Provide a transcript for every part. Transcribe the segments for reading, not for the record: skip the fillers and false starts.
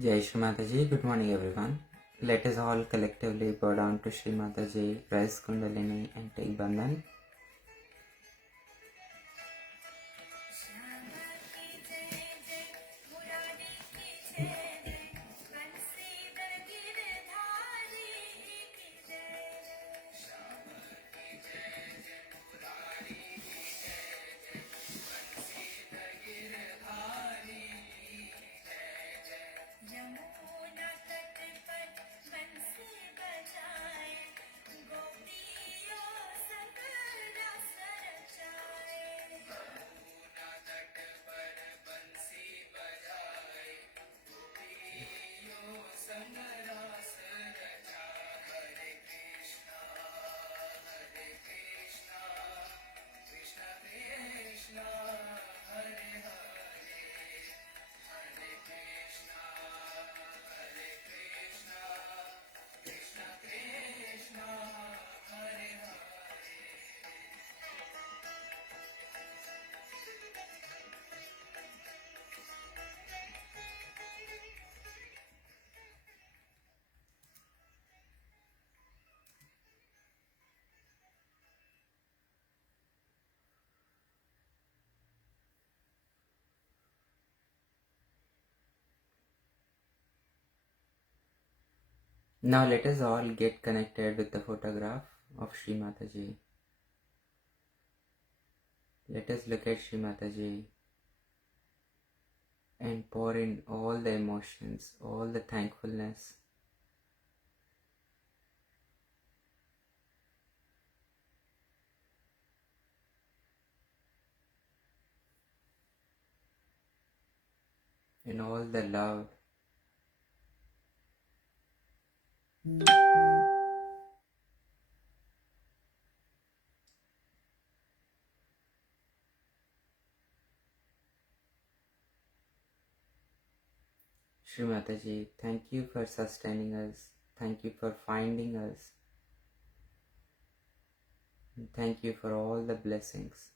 Jai Shri Mataji, good morning everyone. Let us all collectively bow down to Shri Mataji, rise Kundalini and take Bandhan. Now let us all get connected with the photograph of Shri Mataji. Let us look at Shri Mataji and pour in all the emotions, all the thankfulness. And all the love. Shri Mataji, thank you for sustaining us. Thank you for finding us. And thank you for all the blessings.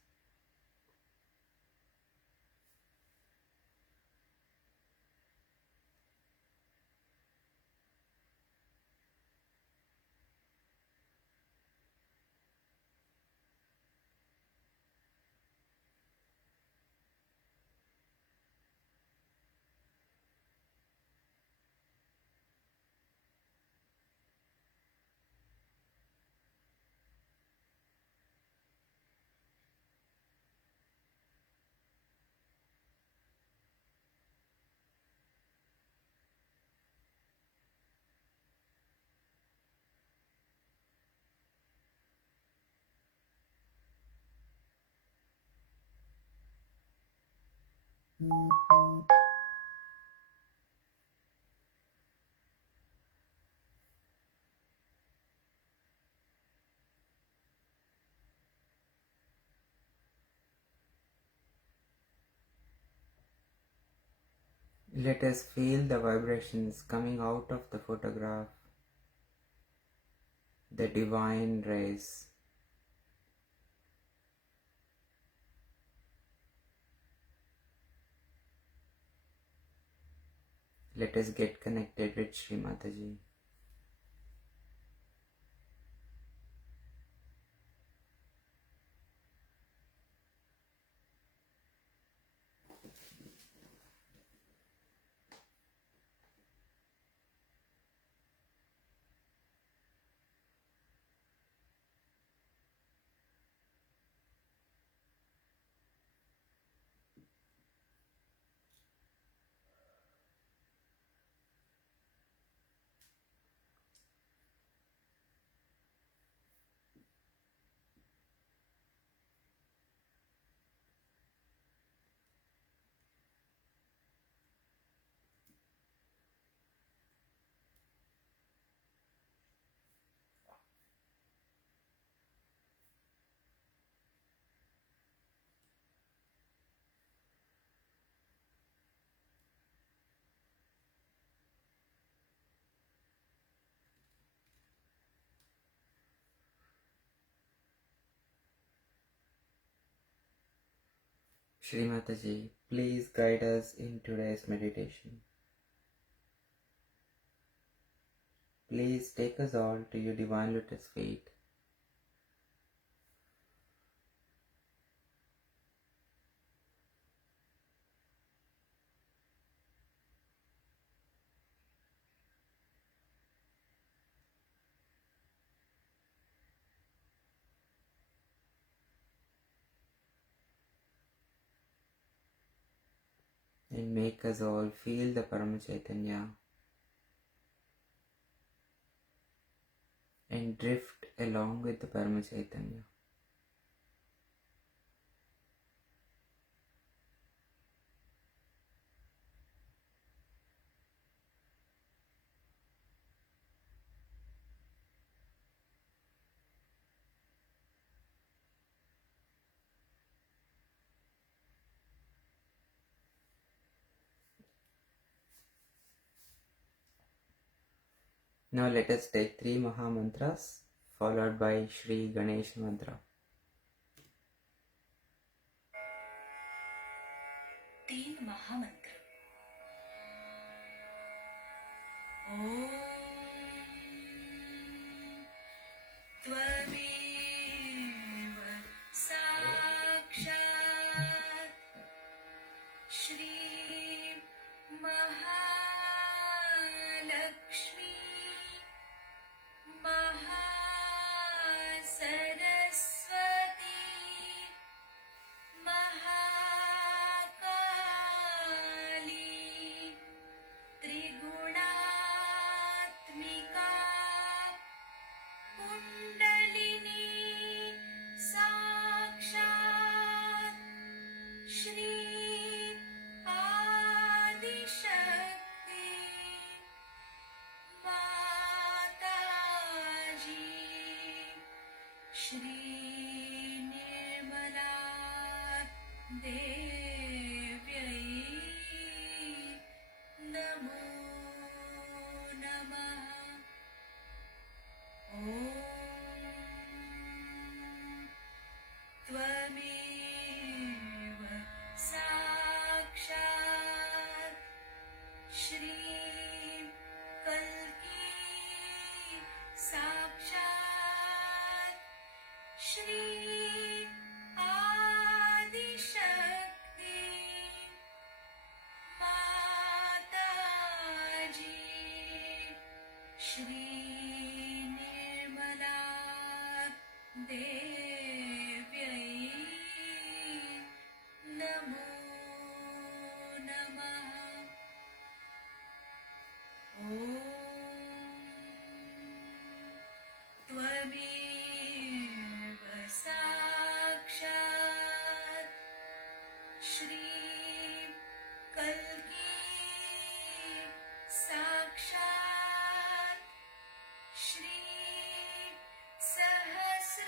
Let us feel the vibrations coming out of the photograph, the divine rays. Let us get connected with Shri Mataji. Shri Mataji, please guide us in today's meditation. please take us all to your divine lotus feet. And make us all feel the Parama Chaitanya and drift along with the Parama Chaitanya. Now let us take 3 Maha Mantras followed by Shri Ganesh Mantra. 3 महामंत्र। ओम त्वमेव साक्षात् श्री महालक्ष्मी महासरस्वती महाकाली त्रिगुणात्मिका कुंडलिनी साक्षात् श्री आदिशक्ति माताजी श्री निर्मला देव्यै नमो नमः। ॐ त्वमेव साक्षात् श्री कल्की साक्षात् श्री आदिशक्ति माताजी श्री निर्मला देव्यै नमो नमः। ॐ त्वमेव साक्षात् श्री कल्की साक्षात् श्री सहस्रार्य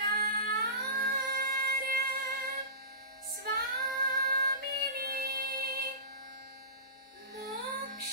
स्वामिनी मोक्षप्रदायिनी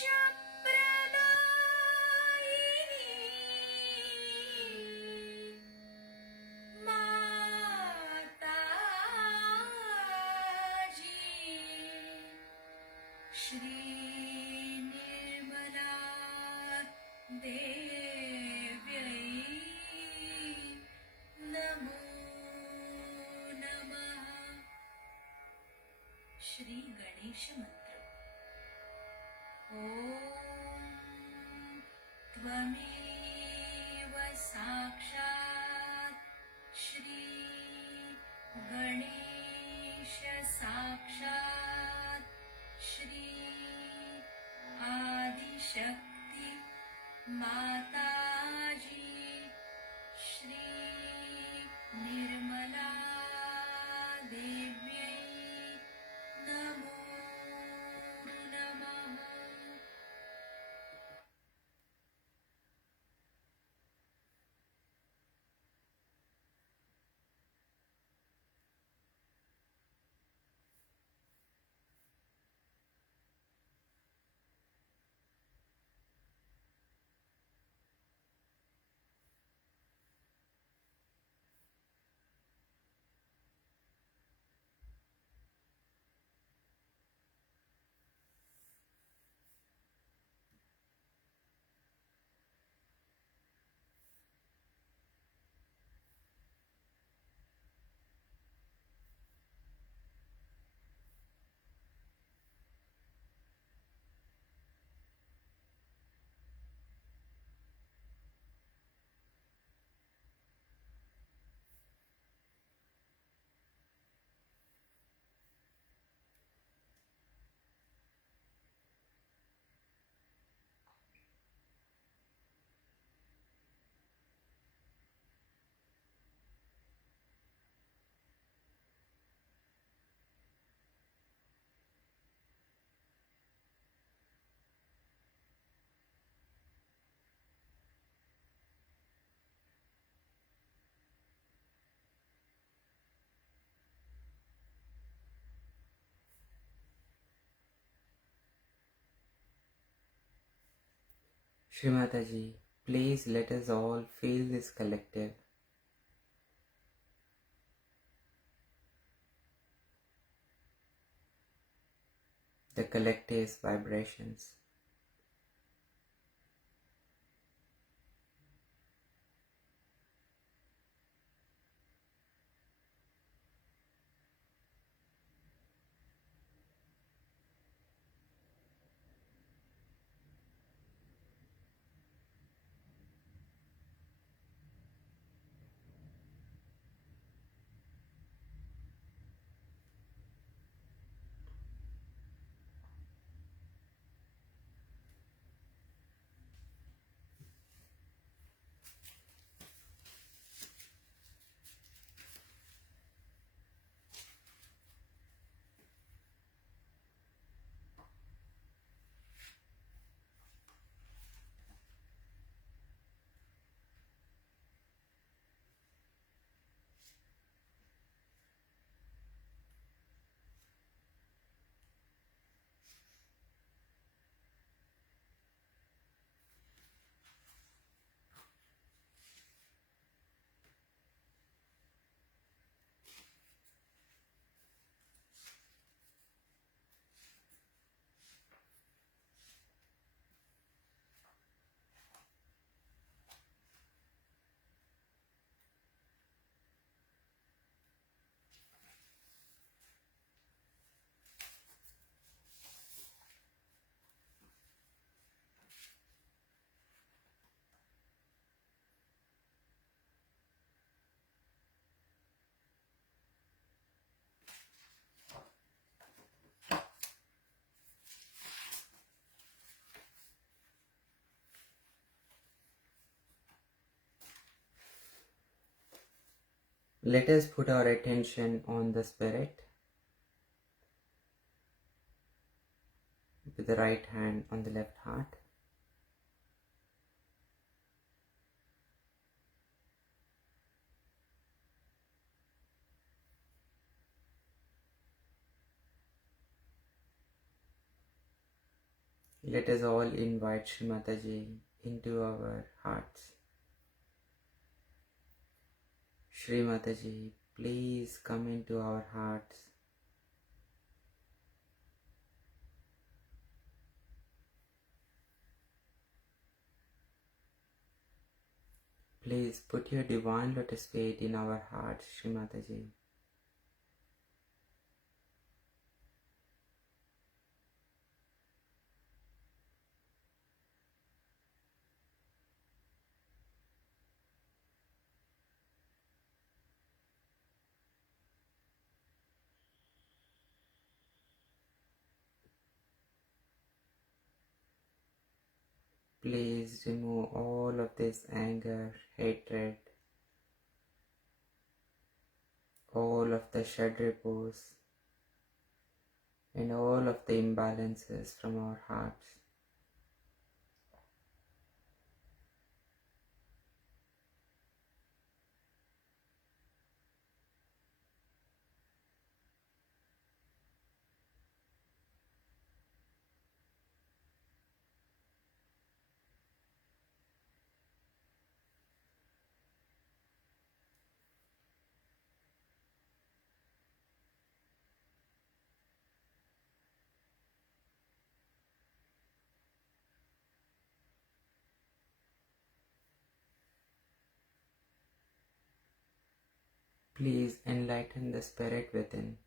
Shri Mataji, please let us all feel this collective. The collective's vibrations. Let us put our attention on the spirit with the right hand on the left heart. Let us all invite Shri Mataji into our hearts. Shri Mataji, please come into our hearts. Please put your divine lotus feet in our hearts, Shri Mataji. Please remove all of this anger, hatred, all of the shadripus, and all of the imbalances from our hearts. Please enlighten the spirit within.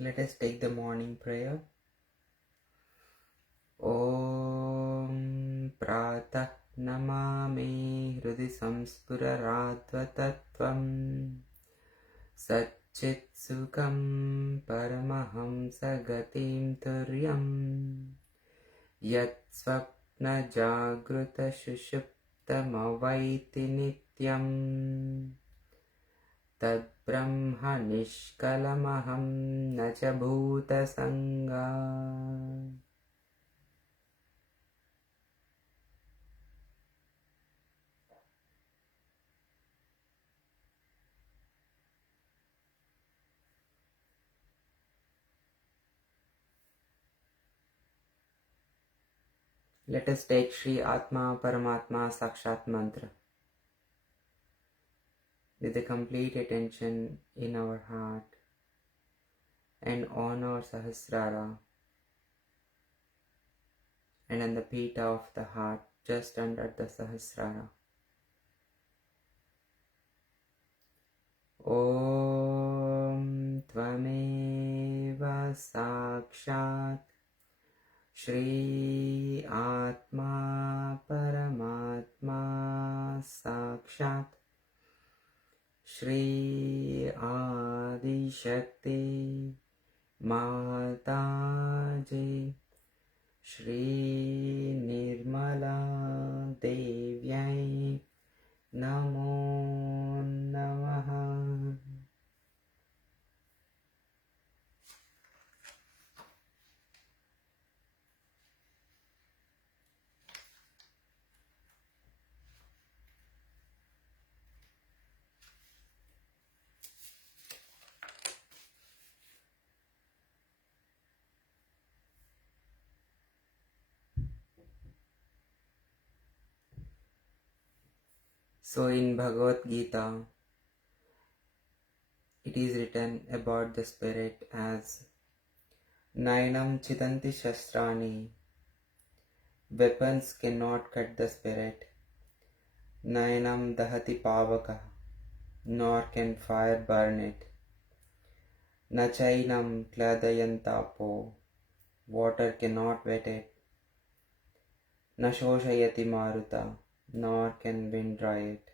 Let us take the morning prayer. Om Pratah Namami Hrudi Samspurarattva-tattvam Satchit Sukham Paramahamsa Gatim Turyam Yat Swapna Jagruta Shushuptam Avaiti Nityam तद्ब्रह्म निष्कलमहं न च भूतसङ्गा. Let us take Shri Atma Paramatma Sakshat Mantra with the complete attention in our heart and on our Sahasrara and on the pita of the heart just under the Sahasrara. Om Tvameva Sakshat Shri Atma Paramatma Sakshat Shri Adi Shakti Mataji Shri Nirmala Devyai Namo Namaha. So in Bhagavad Gita, it is written about the spirit as Nainam Chitanti Shastrani. Weapons cannot cut the spirit. Nainam Dahati Pavaka. Nor can fire burn it. Nachainam Kladayantapo. Water cannot wet it. Nashoshayati Maruta. Nor can wind dry it.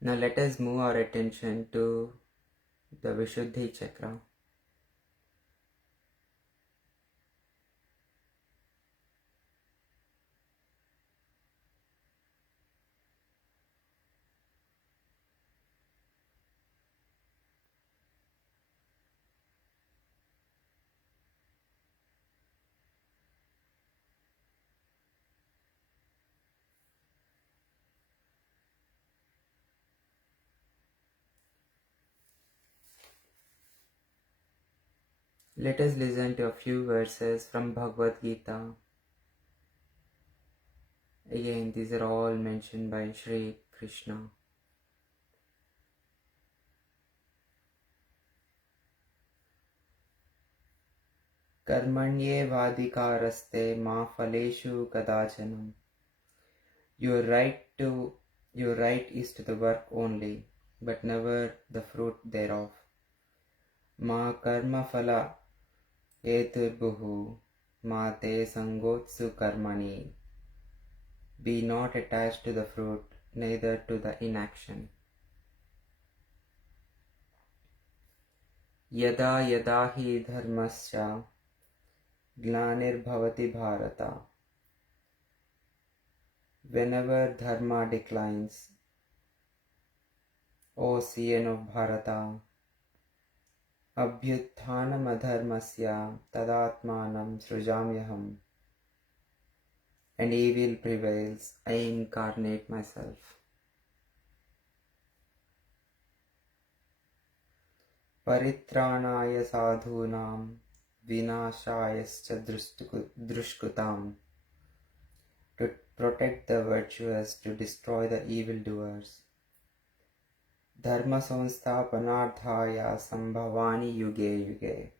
Now let us move our attention to the Vishuddhi Chakra. Let us listen to a few verses from Bhagavad Gita. Again, these are all mentioned by Shri Krishna. Karmanyevadikaraste ma phaleshu kadachanam. Your right is to the work only, but never the fruit thereof. Ma karma phala eturbuhu ma te sangotsu karmani. Be not attached to the fruit, neither to the inaction. Yada yada hi dharmasya Glanir-bhavati Bharata. Whenever dharma declines, O Sian of Bharata, Abhyutthanam adharmasya tadatmanam srujamyaham. And evil prevails, I incarnate myself. Paritranaya sadhunam vinashayascha drushkutam. To protect the virtuous, to destroy the evildoers. Dharma samsthapanardhaya sambhavani yuge yuge.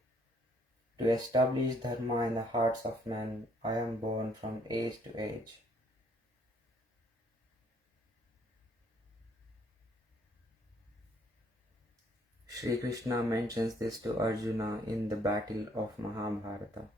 To establish dharma in the hearts of men, I am born from age to age. Shri Krishna mentions this to Arjuna in the battle of Mahabharata.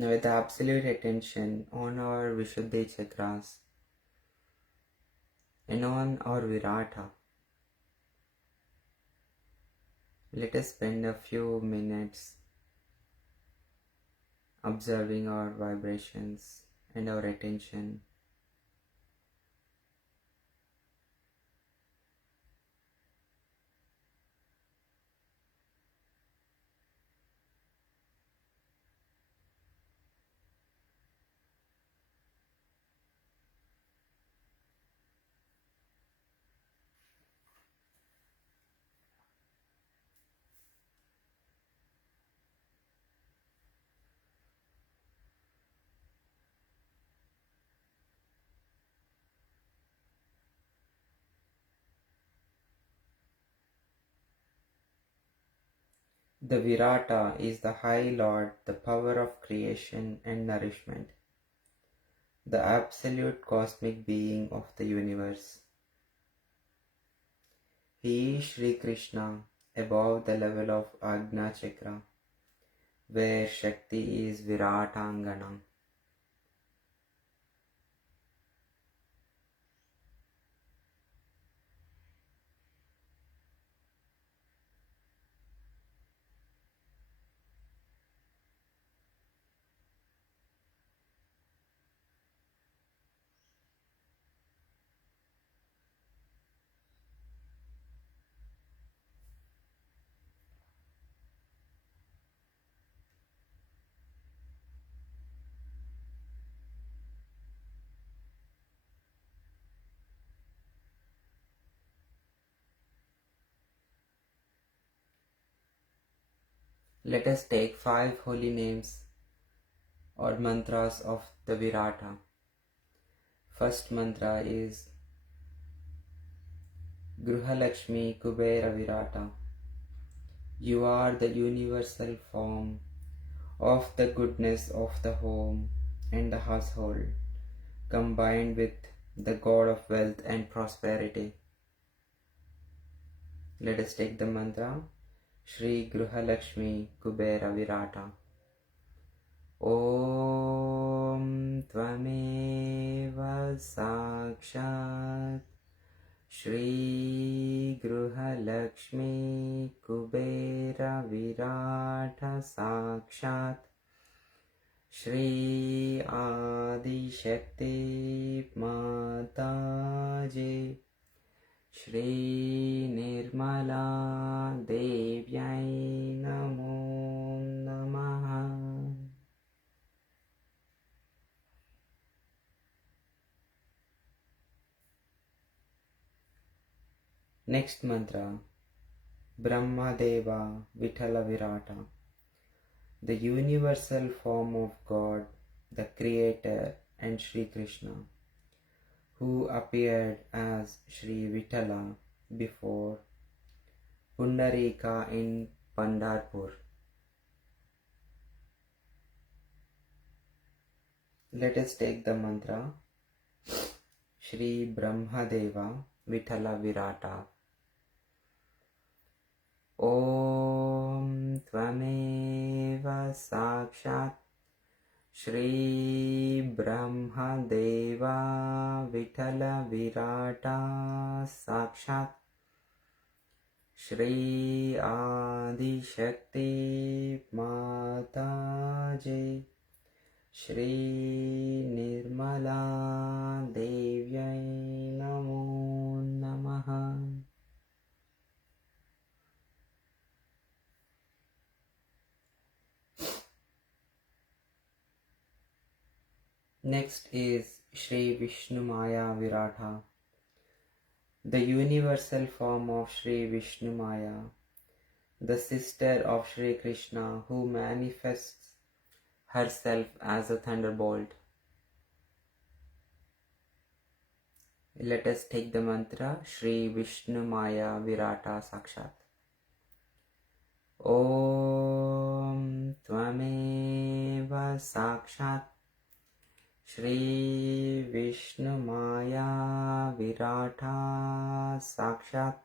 Now with absolute attention on our Vishuddhi chakras and on our Virata, let us spend a few minutes observing our vibrations and our attention. The Virata is the High Lord, the power of creation and nourishment, the absolute cosmic being of the universe. He is Shri Krishna above the level of Agna Chakra, where Shakti is Viratangana. Let us take 5 holy names or mantras of the Virata. First mantra is Gruhalakshmi Kubera Virata. You are the universal form of the goodness of the home and the household, combined with the god of wealth and prosperity. Let us take the mantra Shri Gruhalakshmi Kubera Virata. Om Tvameva Sakshat Shri Gruhalakshmi Kubera Virata Sakshat Shri Adi Shakti Mataji Shri Nirmala Devyai Namo Namaha. Next mantra Brahma Deva Vithala Virata. The universal form of God, the Creator and Shri Krishna, who appeared as Shri Vithala before Pundarika in Pandharpur. Let us take the mantra Shri Brahmadeva Vithala Virata. Om Tvameva Sakshat Shri Brahmadeva Vithala Virata Sakshat Shri Adi Shakti Mataji Shri Nirmala Devyai Namo Namaha. Next is Shri Vishnu Maya Virata, the universal form of Shri Vishnu Maya, the sister of Shri Krishna who manifests herself as a thunderbolt. Let us take the mantra Shri Vishnu Maya Virata Sakshat. Om Tvameva Sakshat Shri Vishnu Maya Virata Sakshat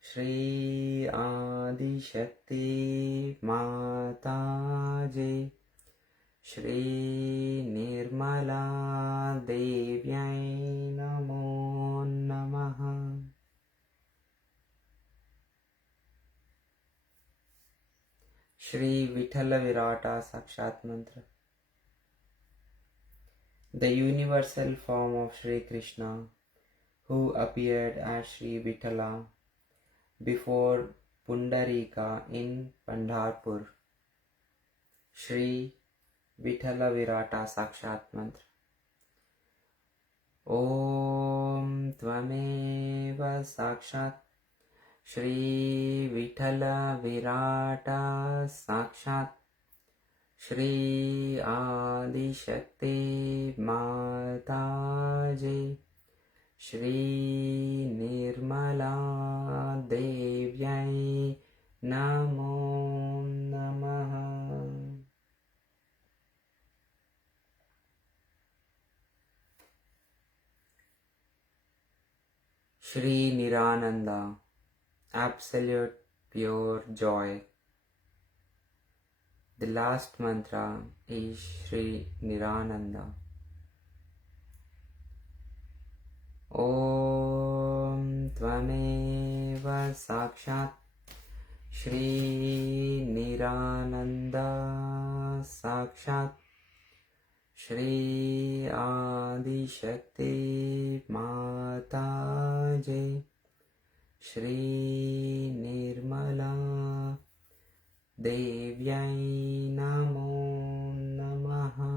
Shri Adi Shakti Mataji, Shri Nirmala Devyai Namo Namaha. Shri Vithala Virata Sakshat Mantra. The universal form of Shri Krishna, who appeared as Shri Vithala before Pundarika in Pandharpur. Shri Vithala Virata Sakshat Mantra. Om Tvameva Sakshat Shri Vithala Virata Sakshat Shri Adi Shakti Mataji Shri Nirmala Devyai Namo Namaha. Shri Nirananda, absolute pure joy. The last mantra is Shri Nirananda. Om Tvameva Sakshat Shri Nirananda Sakshat Shri Adi Shakti Mataji Shri Nirmala Devyai Namo Namaha.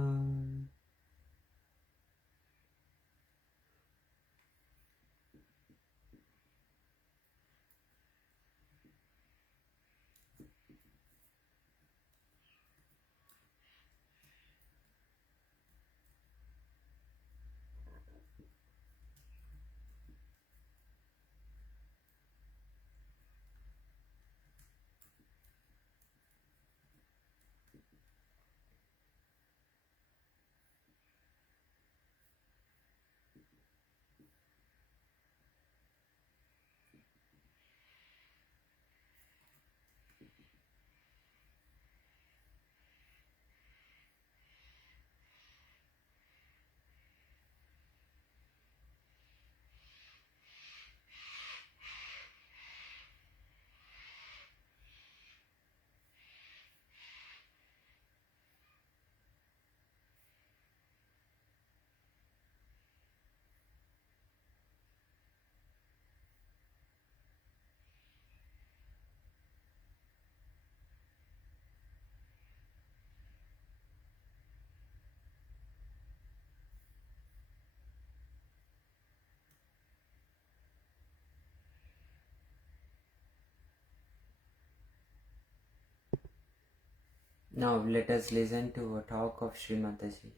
Now let us listen to a talk of Shri Mataji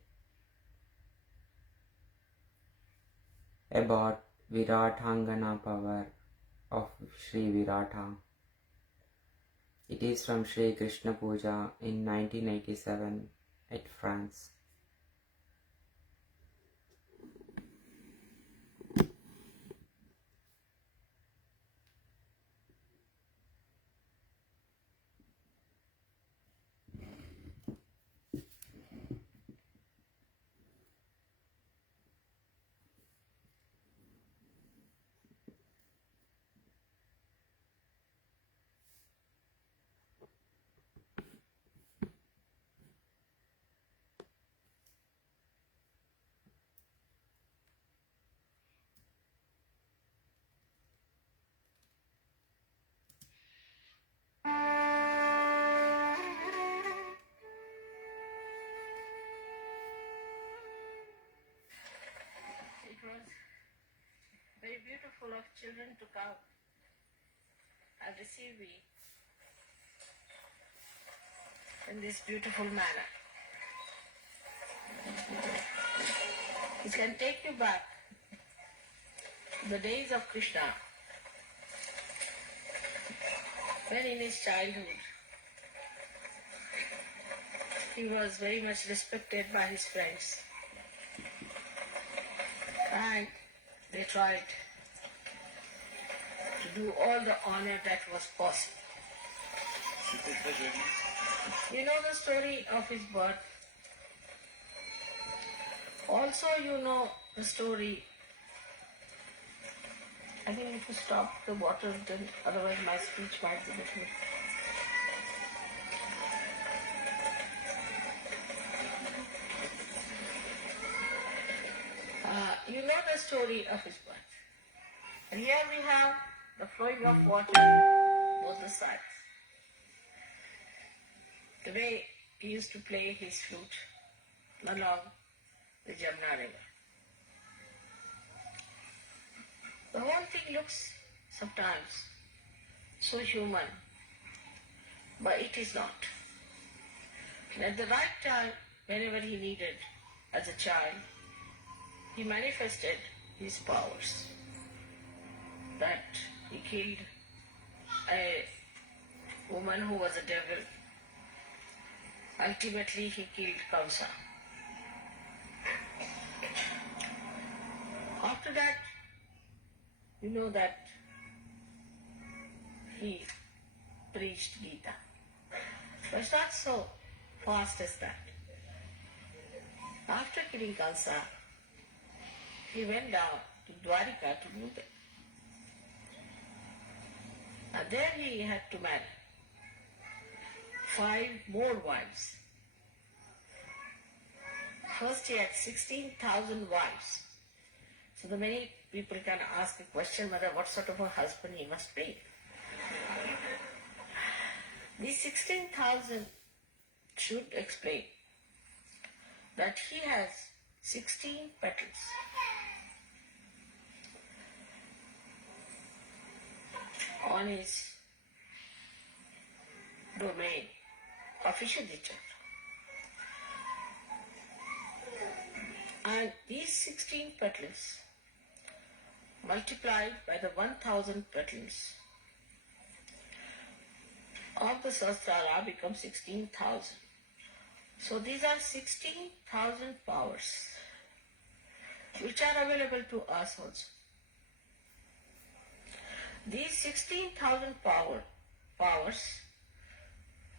about Viratangana power of Shri Virata. It is from Shri Krishna Puja in 1987 at France. It was very beautiful of children to come and receive me in this beautiful manner. It can take you back to the days of Krishna, when in his childhood he was very much respected by his friends, and they tried to do all the honor that was possible. You know the story of his birth. Also, you know the story. I think if you stop the water, then otherwise my speech might be different. You know the story of his birth. And here we have the flowing of water both the sides. The way he used to play his flute along the Jamna river. The whole thing looks sometimes so human, but it is not. And at the right time, whenever he needed, as a child, he manifested his powers. That he killed a woman who was a devil. Ultimately, he killed Kamsa. After that, you know that he preached Gita. But it's not so fast as that. After killing Kamsa, he went down to Dwarika to do that. And there he had to marry 5 more wives. First he had 16,000 wives. So the many people can ask a question whether what sort of a husband he must be. These 16,000 should explain that he has 16 petals. On his domain of Ishudichandra. And these 16 petals multiplied by the 1,000 petals of the Sahasrara become 16,000. So these are 16,000 powers which are available to us also. These 16,000 powers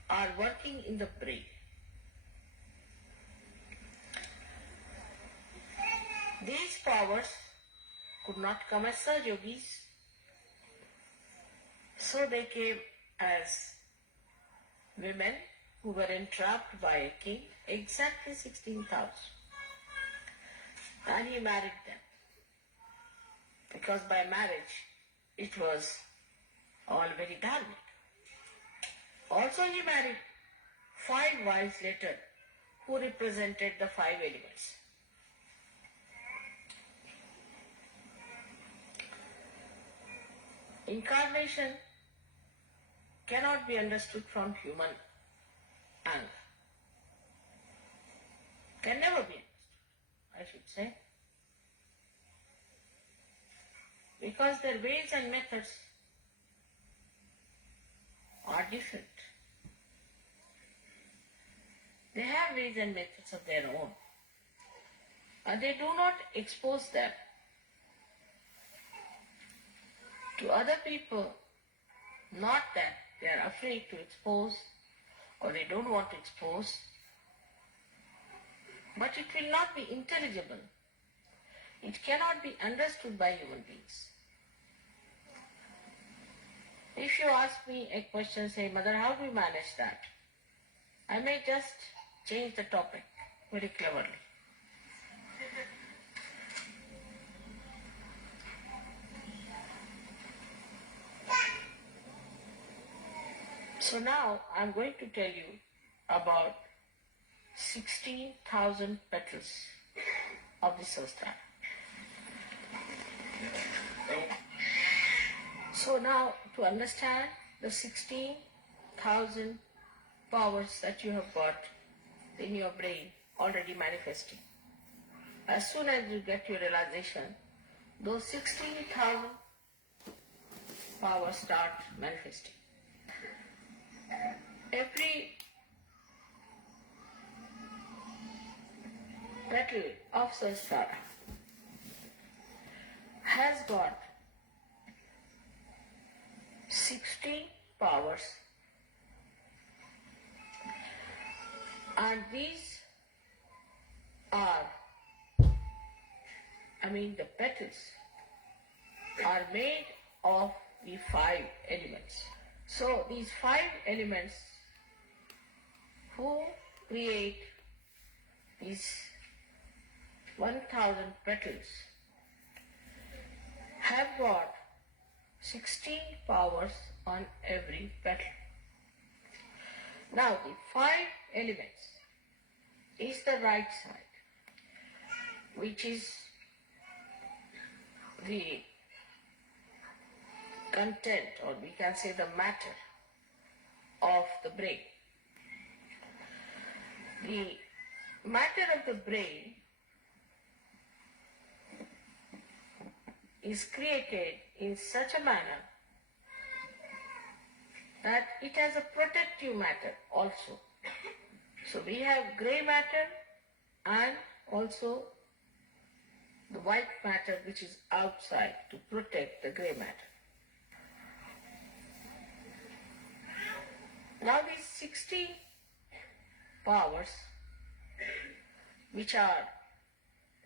are working in the brain. These powers could not come as Sahaja yogis, so they came as women who were entrapped by a king, exactly 16,000. And he married them. Because by marriage, it was all very dharmic. Also he married 5 wives later who represented the 5 elements. Incarnation cannot be understood from human angle. Can never be understood, I should say. Because their ways and methods are different. They have ways and methods of their own. And they do not expose them to other people, not that they are afraid to expose or they don't want to expose, but it will not be intelligible. It cannot be understood by human beings. If you ask me a question, say, Mother, how do you manage that? I may just change the topic very cleverly. So now I'm going to tell you about 16,000 petals of the Sahasrara. So now to understand the 16,000 powers that you have got in your brain already manifesting, as soon as you get your realization, those 16,000 powers start manifesting. Every petal of Sahasrara has got 16 powers, and these are, the petals are made of the 5 elements. So these 5 elements who create these 1000 petals have got 16 powers on every petal. Now the 5 elements is the right side, which is the content, or we can say the matter of the brain. The matter of the brain is created in such a manner that it has a protective matter also. So we have grey matter and also the white matter, which is outside to protect the grey matter. Now these 16 powers which are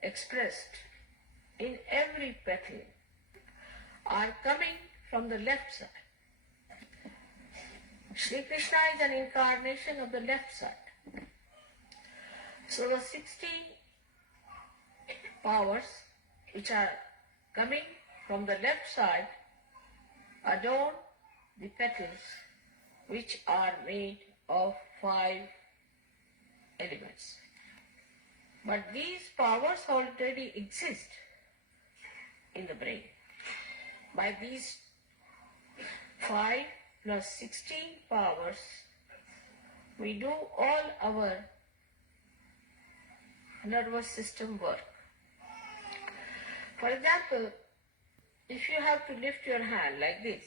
expressed in every petal are coming from the left side. Shri Krishna is an incarnation of the left side. So the 16 powers which are coming from the left side adorn the petals, which are made of 5 elements. But these powers already exist in the brain. By these 5 plus 16 powers, we do all our nervous system work. For example, if you have to lift your hand like this,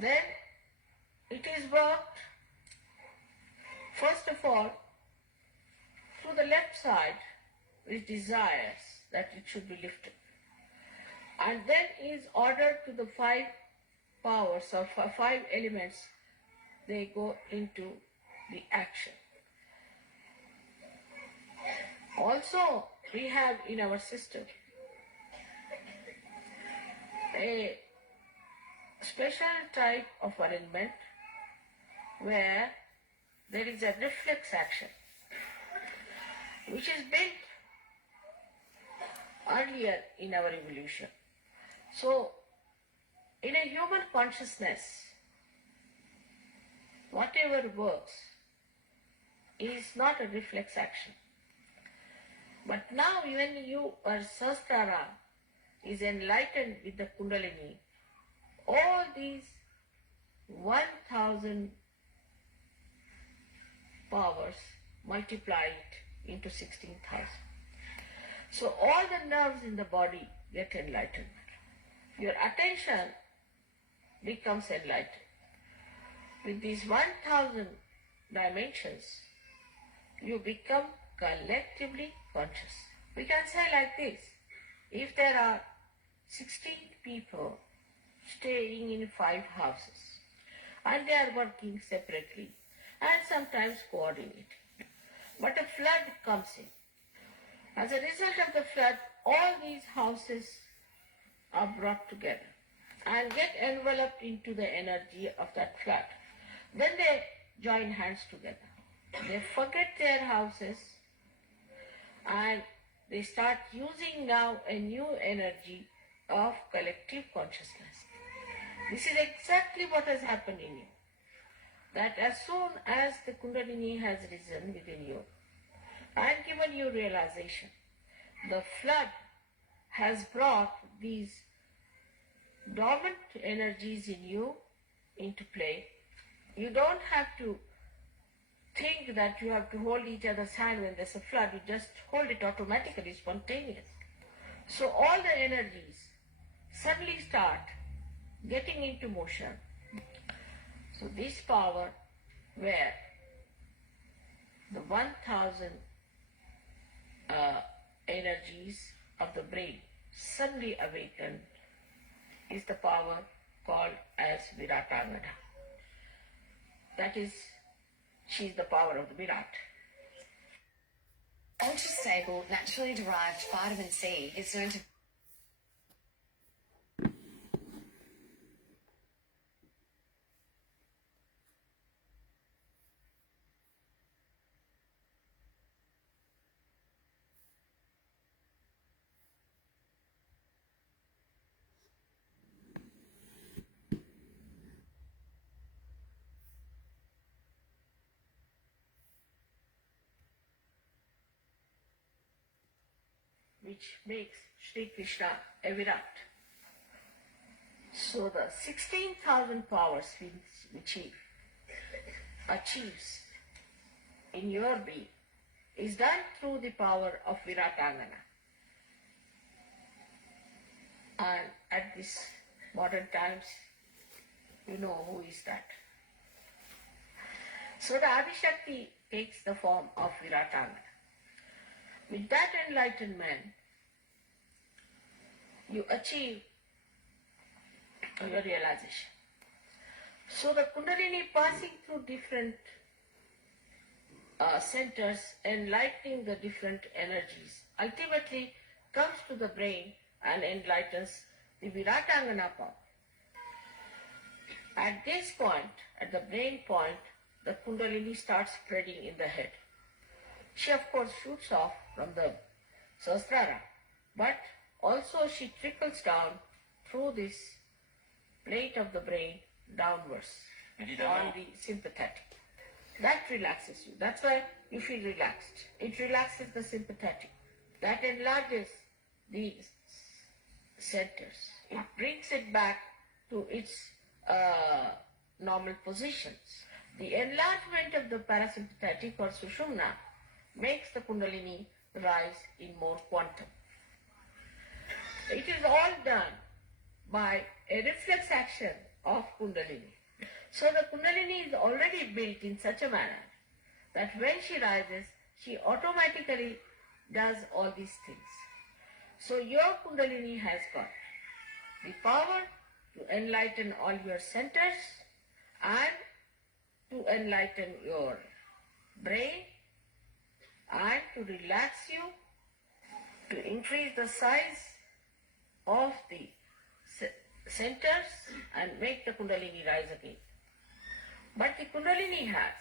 then it is worked first of all through the left side, which desires that it should be lifted, and then is ordered to the 5 powers or 5 elements. They go into the action. Also, we have in our system a special type of arrangement where there is a reflex action which is built earlier in our evolution. So, in a human consciousness, whatever works is not a reflex action. But now when you are Sahasrara is enlightened with the Kundalini, all these 1000 powers multiply it into 16,000. So all the nerves in the body get enlightened. Your attention becomes enlightened. With these 1000 dimensions, you become collectively conscious. We can say like this: if there are 16 people staying in 5 houses and they are working separately and sometimes coordinating, but a flood comes in. As a result of the flood, all these houses are brought together and get enveloped into the energy of that flood. Then they join hands together. They forget their houses and they start using now a new energy of collective consciousness. This is exactly what has happened in you. That as soon as the Kundalini has risen within you and given you realization, the flood has brought these dormant energies in you into play. You don't have to think that you have to hold each other's hand when there's a flood. You just hold it automatically, spontaneous. So all the energies suddenly start getting into motion. So this power where the 1000 energies of the brain suddenly awaken is the power called as Viratangana. That is, she is the power of the Virat. Ultra-stable, naturally derived vitamin C is known to which makes Sri Krishna a Virat. So the 16,000 powers which he achieves in your being is done through the power of Viratangana. And at this modern times, you know who is that. So the Adishakti takes the form of Viratangana. With that enlightenment, you achieve your realization. So the Kundalini passing through different centers, enlightening the different energies, ultimately comes to the brain and enlightens the Viratangana power. At this point, at the brain point, the Kundalini starts spreading in the head. She of course shoots off from the Sahasrara, but also she trickles down through this plate of the brain downwards on the sympathetic. That relaxes you. That's why you feel relaxed. It relaxes the sympathetic. That enlarges the centers. It brings it back to its normal positions. The enlargement of the parasympathetic or Sushumna makes the Kundalini rise in more quantum. It is all done by a reflex action of Kundalini. So the Kundalini is already built in such a manner that when she rises, she automatically does all these things. So your Kundalini has got the power to enlighten all your centers and to enlighten your brain and to relax you, to increase the size of the centers and make the Kundalini rise again. But the Kundalini has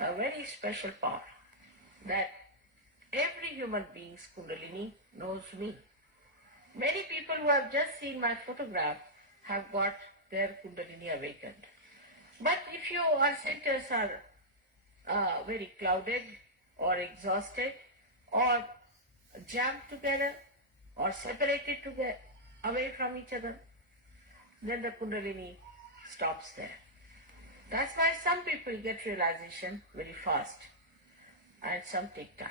a very special power that every human being's Kundalini knows me. Many people who have just seen my photograph have got their Kundalini awakened. But if your centers are very clouded or exhausted or jammed together or separated away from each other, then the Kundalini stops there. That's why some people get realization very fast and some take time.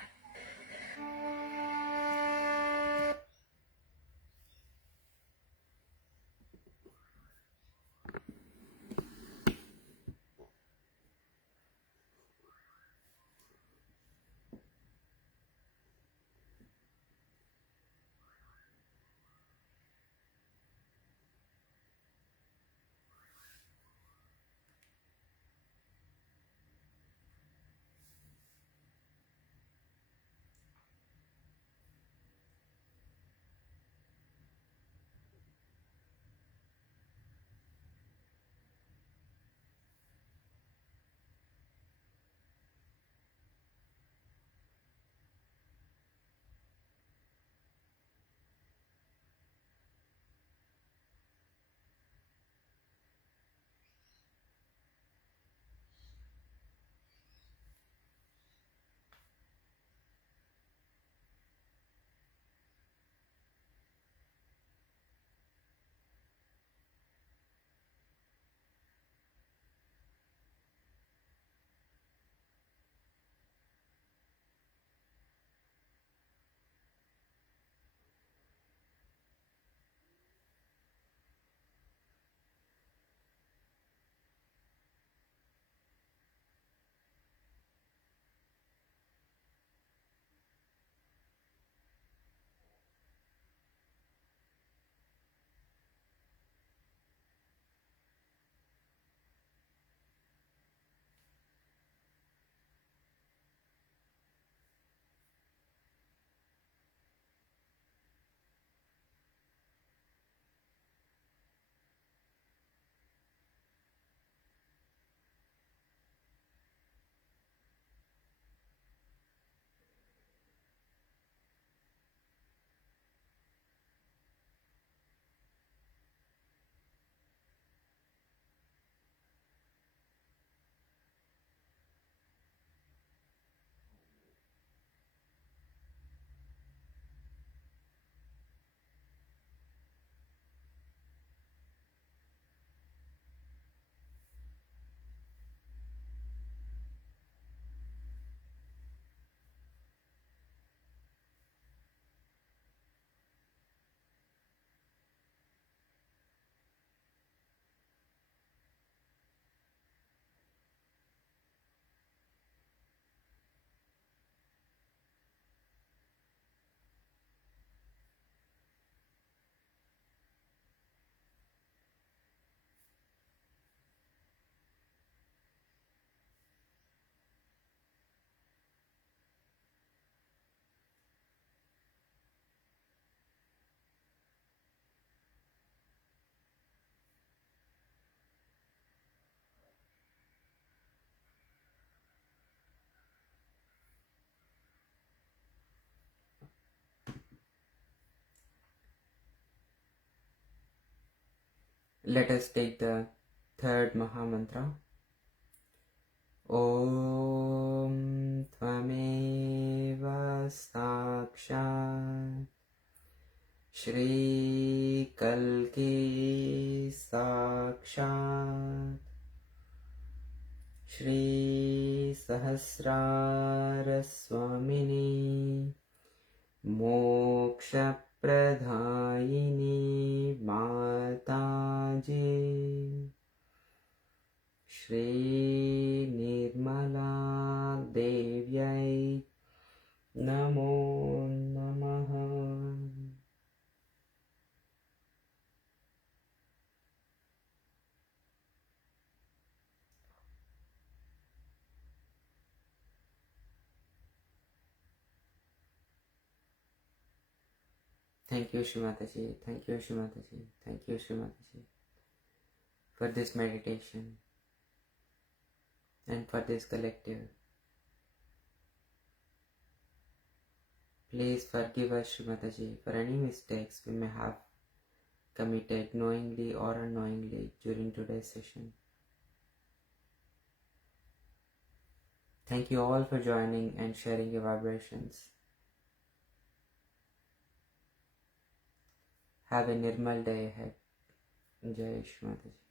Let us take the third Mahamantra. Om Tvameva Sakshat Shri Kalki Sakshat Shri Sahasrara Swamini Moksha Pradhayini Mataji Shri Nirmala Devyai Namo Namaha. Thank you, Shri Mataji. Thank you, Shri Mataji. Thank you, Shri Mataji, for this meditation and for this collective. Please forgive us, Shri Mataji, for any mistakes we may have committed knowingly or unknowingly during today's session. Thank you all for joining and sharing your vibrations. Have a Nirmal day ahead. Jai Shri Mataji.